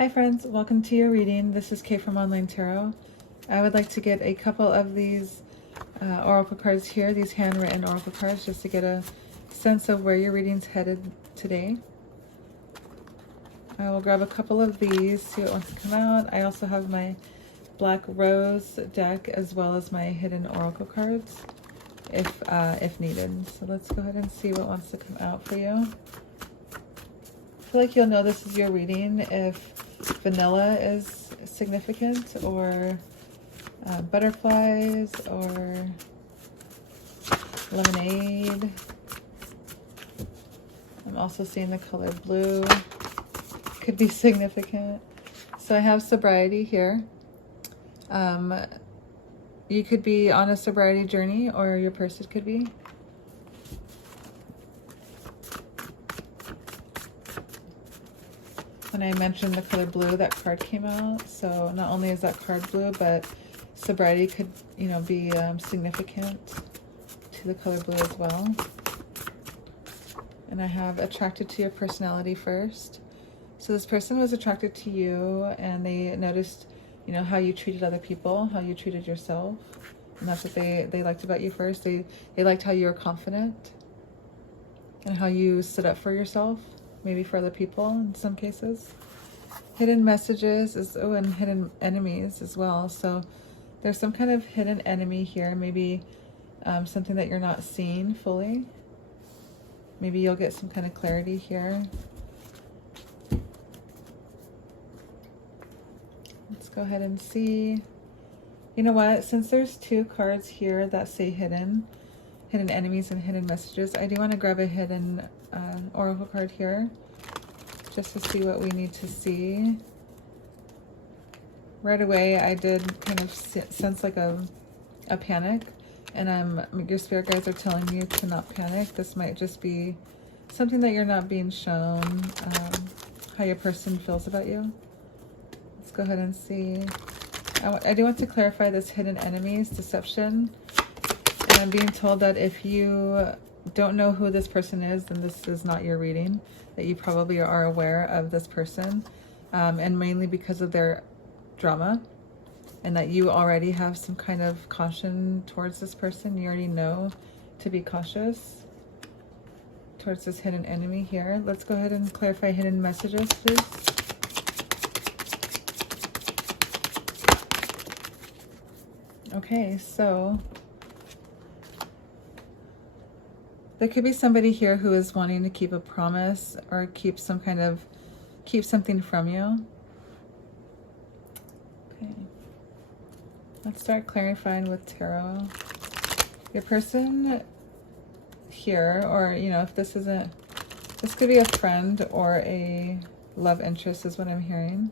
Hi friends, welcome to your reading. This is Kay from Online Tarot. I would like to get a couple of these oracle cards here, these handwritten oracle cards, just to get a sense of where your reading's headed today. I will grab a couple of these, see what wants to come out. I also have my Black Rose deck as well as my hidden oracle cards if needed. So let's go ahead and see what wants to come out for you. I feel like you'll know this is your reading if vanilla is significant, or butterflies, or lemonade. I'm also seeing the color blue. Could be significant. So I have sobriety here. You could be on a sobriety journey, or your person could be. When I mentioned the color blue, that card came out. So not only is that card blue, but sobriety could, be significant to the color blue as well. And I have attracted to your personality first. So this person was attracted to you, and they noticed, how you treated other people, how you treated yourself. And that's what they liked about you first. They liked how you were confident and how you stood up for yourself. Maybe for other people in some cases. Hidden messages and hidden enemies as well. So there's some kind of hidden enemy here. Maybe something that you're not seeing fully. Maybe you'll get some kind of clarity here. Let's go ahead and see. You know what? Since there's two cards here that say hidden enemies and hidden messages, I do want to grab a hidden oracle card here just to see what we need to see. Right away I did kind of sense like a panic, and your spirit guides are telling you to not panic. This might just be something that you're not being shown, how your person feels about you. Let's go ahead and see. I do want to clarify this hidden enemies, deception. And I'm being told that if you don't know who this person is, then this is not your reading, that you probably are aware of this person, and mainly because of their drama, and that you already have some kind of caution towards this person. You already know to be cautious towards this hidden enemy here. Let's go ahead and clarify hidden messages, please. Okay, so there could be somebody here who is wanting to keep a promise or keep something from you. Okay. Let's start clarifying with tarot. Your person here, or if this could be a friend or a love interest is what I'm hearing.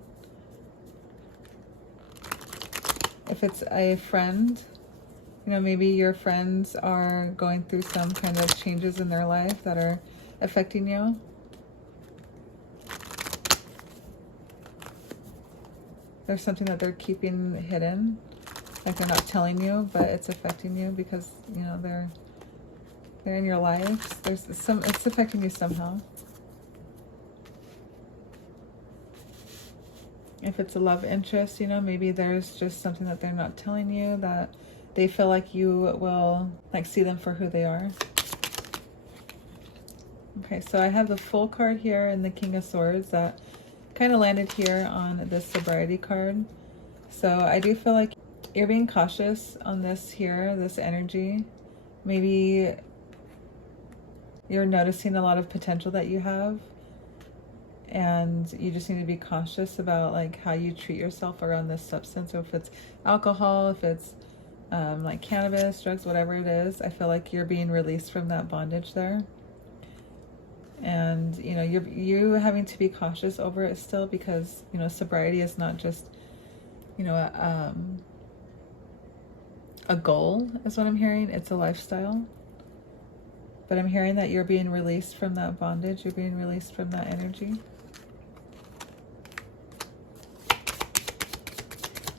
If it's a friend, maybe your friends are going through some kind of changes in their life that are affecting you. There's something that they're keeping hidden, like they're not telling you, but it's affecting you because, they're in your life. It's affecting you somehow. If it's a love interest, maybe there's just something that they're not telling you that they feel like you will see them for who they are. Okay, so I have the Fool card here and the King of Swords that kind of landed here on this sobriety card. So I do feel like you're being cautious on this here, this energy. Maybe you're noticing a lot of potential that you have, and you just need to be cautious about how you treat yourself around this substance. So if it's alcohol, if it's like cannabis, drugs, whatever it is, I feel like you're being released from that bondage there. And you having to be cautious over it still, because sobriety is not just a goal, is what I'm hearing. It's a lifestyle. But I'm hearing that you're being released from that bondage. You're being released from that energy.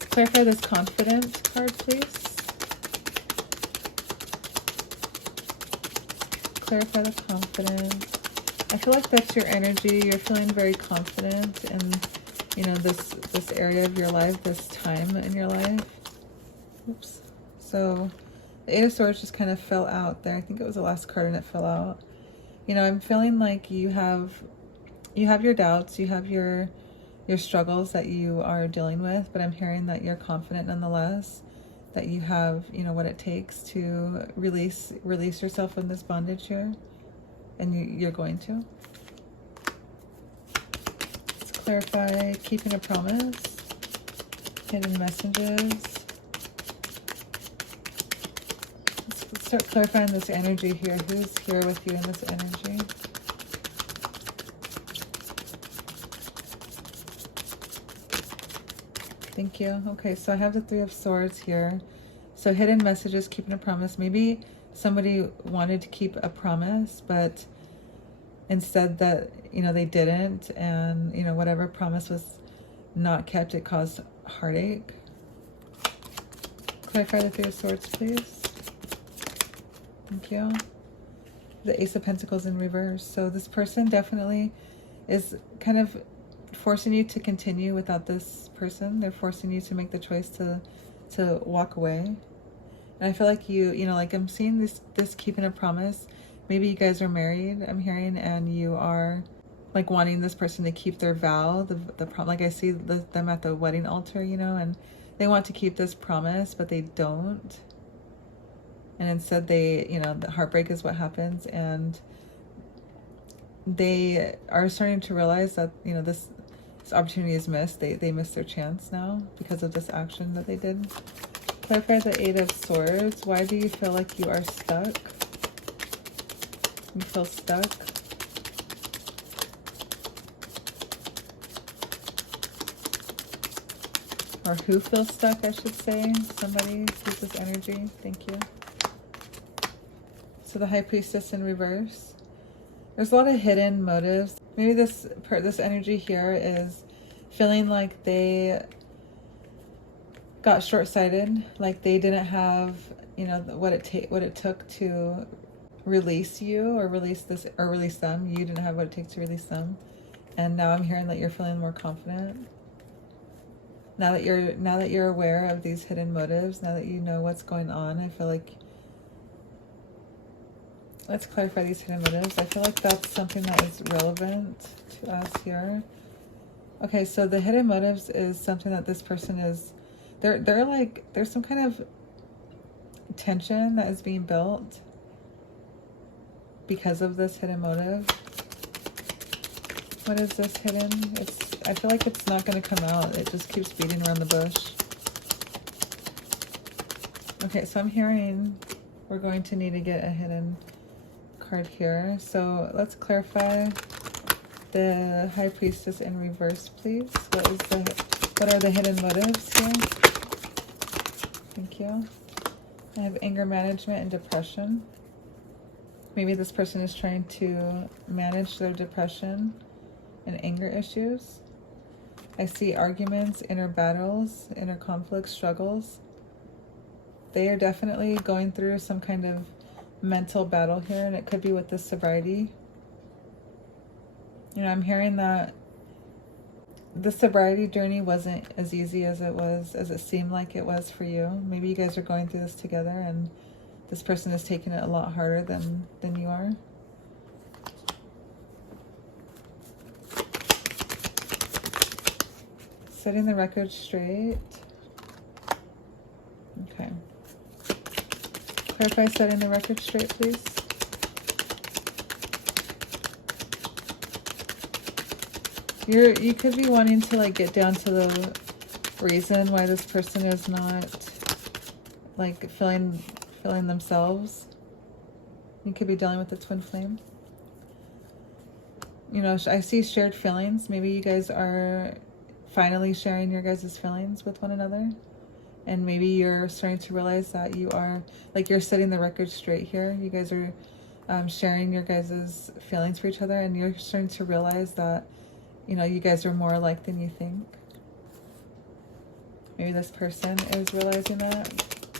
Clarify this confidence card, please. Clarify the confidence. I feel like that's your energy. You're feeling very confident you know, this area of your life, this time in your life. Oops. So the Eight of Swords just kind of fell out there. I think it was the last card and it fell out. You know, I'm feeling like you have your doubts, you have your struggles that you are dealing with, but I'm hearing that you're confident nonetheless, that you have, you know, what it takes to release yourself from this bondage here, and you're going to. Let's clarify keeping a promise, hidden messages. Let's start clarifying this energy here. Who's here with you in this energy? Thank you. Okay, so I have the Three of Swords here. So hidden messages, keeping a promise. Maybe somebody wanted to keep a promise, but instead that, you know, they didn't. And, you know, whatever promise was not kept, it caused heartache. Clarify the Three of Swords, please. Thank you. The Ace of Pentacles in reverse. So this person definitely is kind of forcing you to continue without this person. They're forcing you to make the choice to walk away. And I feel like you know, like I'm seeing this keeping a promise. Maybe you guys are married, I'm hearing, and you are like wanting this person to keep their vow, like I see them at the wedding altar, you know, and they want to keep this promise, but they don't. And instead they, you know, the heartbreak is what happens, and they are starting to realize that, you know, this opportunity is missed. They missed their chance now because of this action that they did. Clarify the Eight of Swords. Why do you feel like you are stuck? You feel stuck. Or who feels stuck, I should say. Somebody with this energy. Thank you. So the High Priestess in reverse. There's a lot of hidden motives. Maybe this energy here is feeling like they got short-sighted, like they didn't have, you know, what it took to release you, or release them. You didn't have what it takes to release them, and now I'm hearing that you're feeling more confident. Now that you're aware of these hidden motives, now that you know what's going on, I feel like. Let's clarify these hidden motives. I feel like that's something that is relevant to us here. Okay, so the hidden motives is something that this person is, they're like, there's some kind of tension that is being built because of this hidden motive. What is this hidden? I feel like it's not going to come out. It just keeps beating around the bush. Okay, so I'm hearing we're going to need to get a hidden card here. So let's clarify the High Priestess in reverse, please. What are the hidden motives here? Thank you. I have anger management and depression. Maybe this person is trying to manage their depression and anger issues. I see arguments, inner battles, inner conflicts, struggles. They are definitely going through some kind of mental battle here, and it could be with the sobriety. You know, I'm hearing that the sobriety journey wasn't as easy as it seemed like it was for you. Maybe you guys are going through this together, and this person is taking it a lot harder than you are. Setting the record straight. Okay. Clarify setting the record straight, please. You could be wanting to like get down to the reason why this person is not like feeling themselves. You could be dealing with the twin flame. You know, I see shared feelings. Maybe you guys are finally sharing your guys' feelings with one another. And maybe you're starting to realize that you are, like, you're setting the record straight here. You guys are sharing your guys' feelings for each other, and you're starting to realize that, you know, you guys are more alike than you think. Maybe this person is realizing that.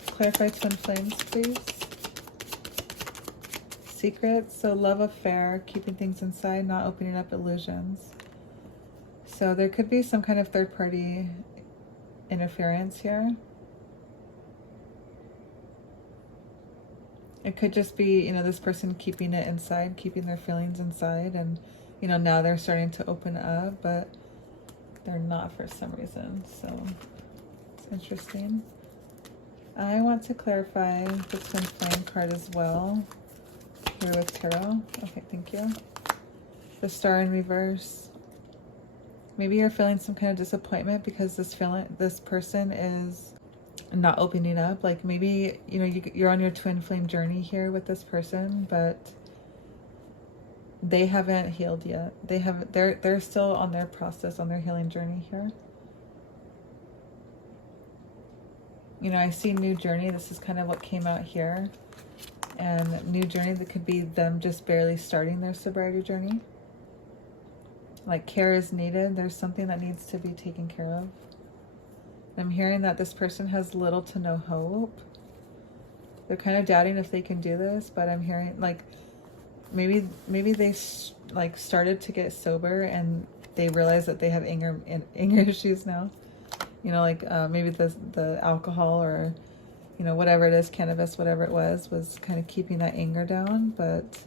Clarify twin flames, please. Secrets, so love affair, keeping things inside, not opening up illusions. So there could be some kind of third-party interference here. It could just be, you know, this person keeping it inside, keeping their feelings inside, and, you know, now they're starting to open up, but they're not for some reason. So it's interesting. I want to clarify the twin flame card as well here with tarot. Okay, thank you. The star in reverse. Maybe you're feeling some kind of disappointment because this person is not opening up. Like maybe, you know, you're on your twin flame journey here with this person, but they haven't healed yet. They're still on their process, on their healing journey here. You know, I see new journey. This is kind of what came out here. And new journey, that could be them just barely starting their sobriety journey. Like care is needed. There's something that needs to be taken care of. I'm hearing that this person has little to no hope. They're kind of doubting if they can do this, but I'm hearing like maybe they like started to get sober and they realize that they have anger issues now. You know, like maybe the alcohol or, you know, whatever it is, cannabis, whatever it was kind of keeping that anger down, but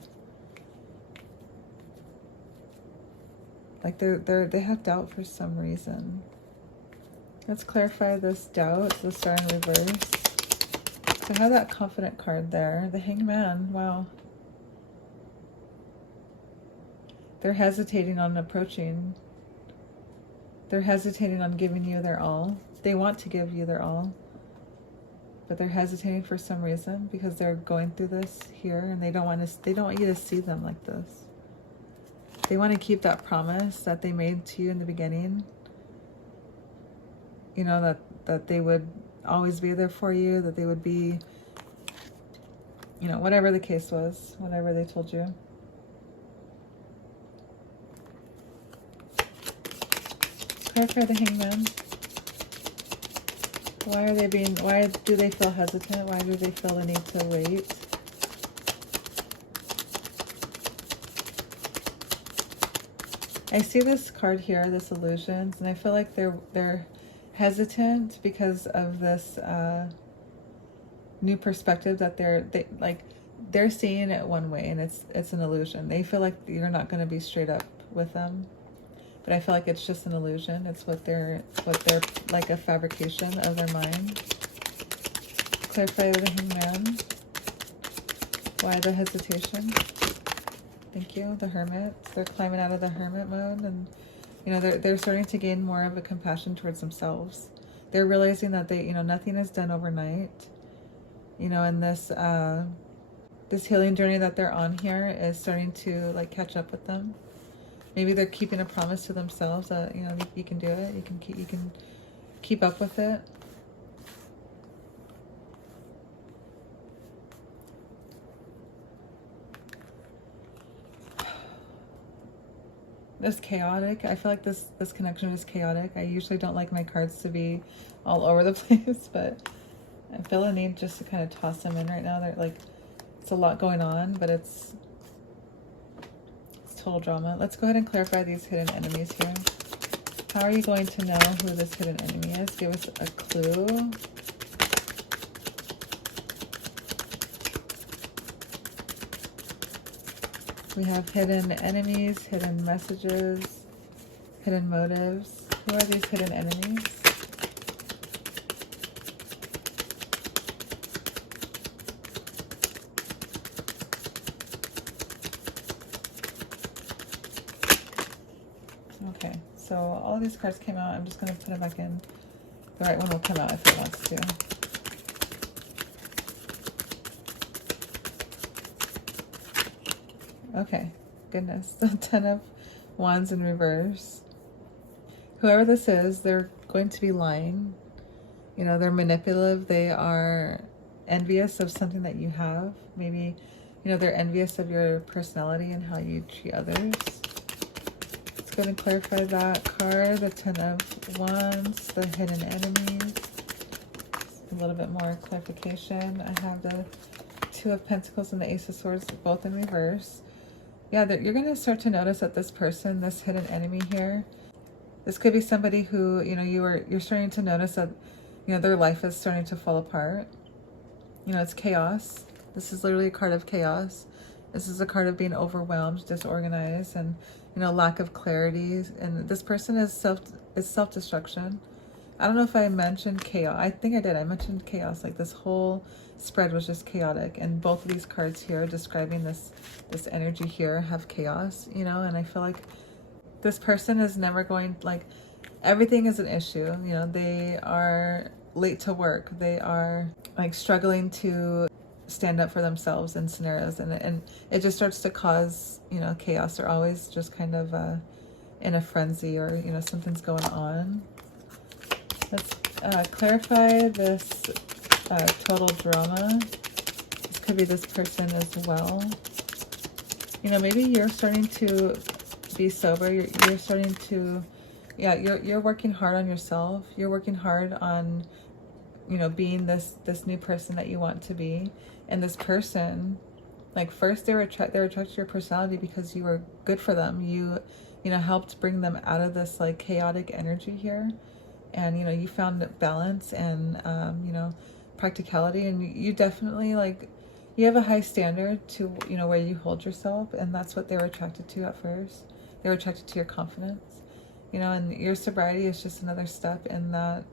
like they have doubt for some reason. Let's clarify this doubt, the star in reverse. So I have that confident card there, the hangman. Wow. They're hesitating on approaching. They're hesitating on giving you their all. They want to give you their all, but they're hesitating for some reason because they're going through this here and they don't want you to see them like this. They want to keep that promise that they made to you in the beginning. You know, that they would always be there for you, that they would be, you know, whatever the case was, whatever they told you. Clarify the hangman. Why do they feel hesitant? Why do they feel the need to wait? I see this card here, this illusions, and I feel like they're hesitant because of this new perspective that they're seeing it one way, and it's an illusion. They feel like you're not going to be straight up with them, but I feel like it's just an illusion. It's what they're like, a fabrication of their mind. Clarify with the hangman. Why the hesitation? Thank you. The hermit. They're climbing out of the hermit mode, and you know they're starting to gain more of a compassion towards themselves. They're realizing that nothing is done overnight. You know, and this healing journey that they're on here is starting to like catch up with them. Maybe they're keeping a promise to themselves that, you know, you can do it. You can keep up with it. This chaotic. I feel like this connection is chaotic. I usually don't like my cards to be all over the place, but I feel a need just to kind of toss them in right now. They're like, it's a lot going on, but it's total drama. Let's go ahead and clarify these hidden enemies here. How are you going to know who this hidden enemy is? Give us a clue. We have hidden enemies, hidden messages, hidden motives. Who are these hidden enemies? Okay, so all of these cards came out. I'm just going to put them back in. The right one will come out if it wants to. Okay, goodness. The 10 of Wands in reverse. Whoever this is, they're going to be lying. You know, they're manipulative. They are envious of something that you have. Maybe, you know, they're envious of your personality and how you treat others. Let's go ahead and clarify that card. The 10 of Wands, the hidden enemies. A little bit more clarification. I have the 2 of Pentacles and the Ace of Swords, both in reverse. Yeah, you're going to start to notice that this person, this hidden enemy here, This could be somebody who, you know, you're starting to notice that, you know, their life is starting to fall apart. You know, it's chaos. This is literally a card of chaos. This is a card of being overwhelmed, disorganized, and, you know, lack of clarity. And this person is self-destruction. I don't know if I mentioned chaos. I think I did. I mentioned chaos. Like, this whole spread was just chaotic. And both of these cards here describing this energy here have chaos, you know, and I feel like this person is never going, like, everything is an issue. You know, they are late to work. They are, like, struggling to stand up for themselves in scenarios. And it just starts to cause, you know, chaos. They're always just kind of in a frenzy, or, you know, something's going on. Let's clarify this total drama. This could be this person as well. You know, maybe you're starting to be sober. You're starting to, yeah, you're working hard on yourself. You're working hard on, you know, being this new person that you want to be. And this person, like, first they were attracted to your personality because you were good for them. You know, helped bring them out of this, like, chaotic energy here. And, you know, you found balance and, you know, practicality. And you definitely, like, you have a high standard to, you know, where you hold yourself. And that's what they were attracted to at first. They were attracted to your confidence, you know, and your sobriety is just another step in that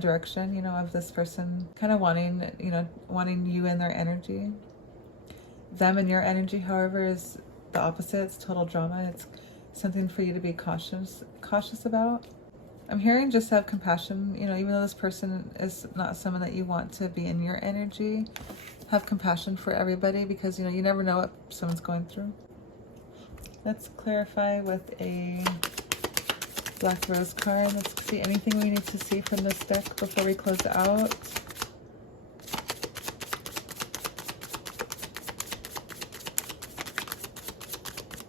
direction, you know, of this person kind of wanting, you know, wanting you in their energy. Them and your energy, however, is the opposite. It's total drama. It's something for you to be cautious about. I'm hearing just have compassion, you know, even though this person is not someone that you want to be in your energy, have compassion for everybody, because, you know, you never know what someone's going through. Let's clarify with a Black Rose card. Let's see anything we need to see from this deck before we close out.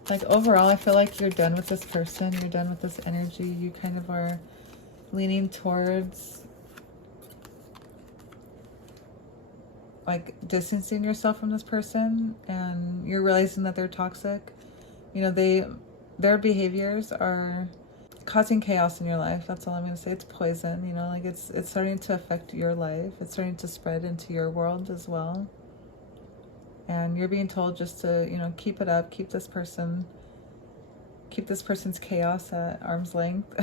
Like, overall, I feel like you're done with this person. You're done with this energy. You kind of are leaning towards, like, distancing yourself from this person, and you're realizing that they're toxic. You know, their behaviors are causing chaos in your life. That's all I'm going to say. It's poison, you know, like, it's starting to affect your life. It's starting to spread into your world as well. And you're being told just to, you know, keep it up, keep this person's chaos at arm's length.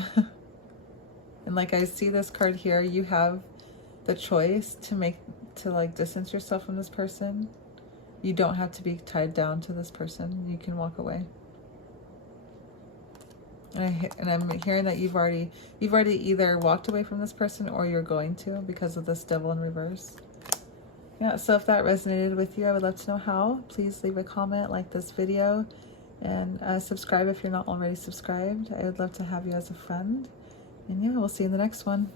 And, like, I see this card here, you have the choice to like distance yourself from this person. You don't have to be tied down to this person. You can walk away. And I'm hearing that you've already either walked away from this person, or you're going to, because of this Devil in reverse. Yeah, so if that resonated with you, I would love to know how. Please leave a comment, like this video, and subscribe if you're not already subscribed. I would love to have you as a friend. And yeah, we'll see you in the next one.